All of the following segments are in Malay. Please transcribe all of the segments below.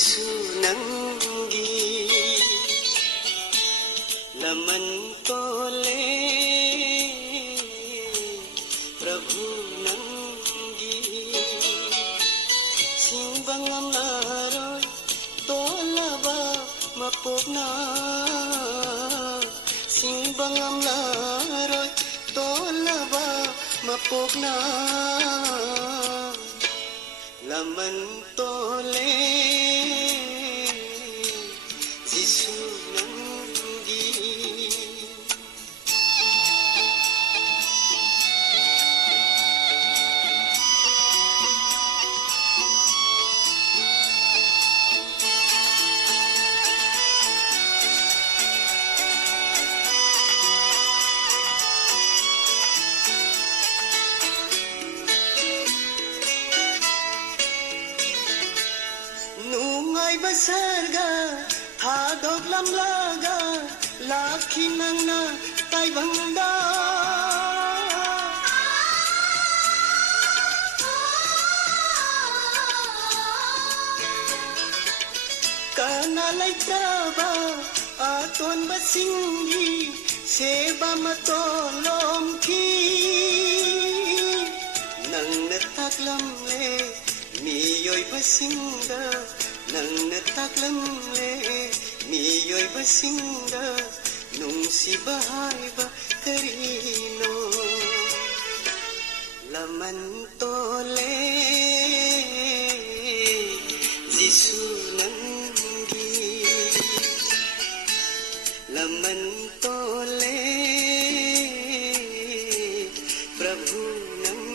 जिसु नंगी लमन तोले प्रभु नंगी सिंबंगम लारोy tolaba mapugna simbangam laroy tolaba mapugna laman tole jisu nanggi nungay basarga thadog lamlaga lakhi nangna taibangda kana laitaba aton basinggi seba matolom ki nang nataklam le miyoy basingda nang nataklam le miyoy basingda nung si bahay ba karino laman tole jisu nanggi laman tole prabhu nanggi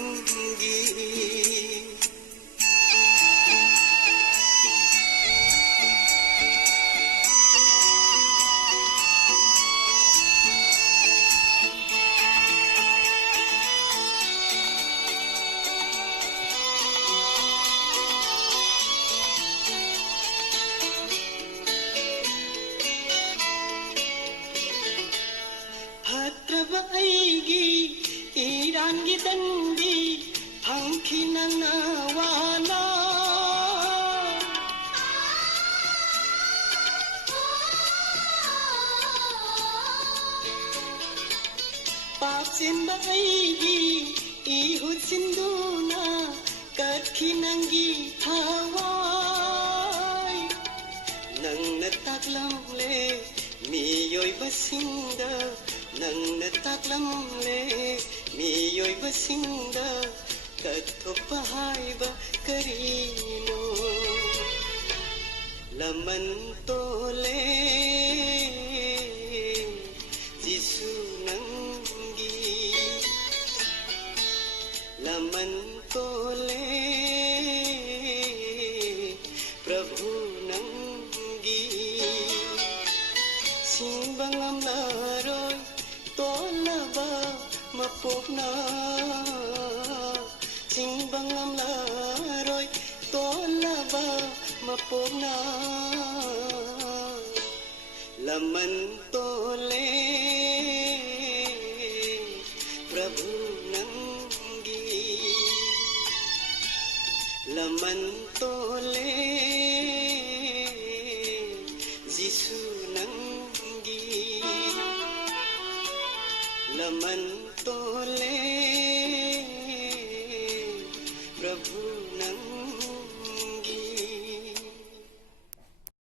aigi iran gidandi phangkhinang nawana papsin aigi ihut sinduna katkhinangi thawai nang nataklam le miyoy basingda nang nataklam le miyoy basingda kathopahay ba karino laman tole jisu nanggi laman tole prabhu nanggi simbangam laroy tolaba mapugna simbangam laroy tolaba mapugna laman tole prabhu nanggi laman tole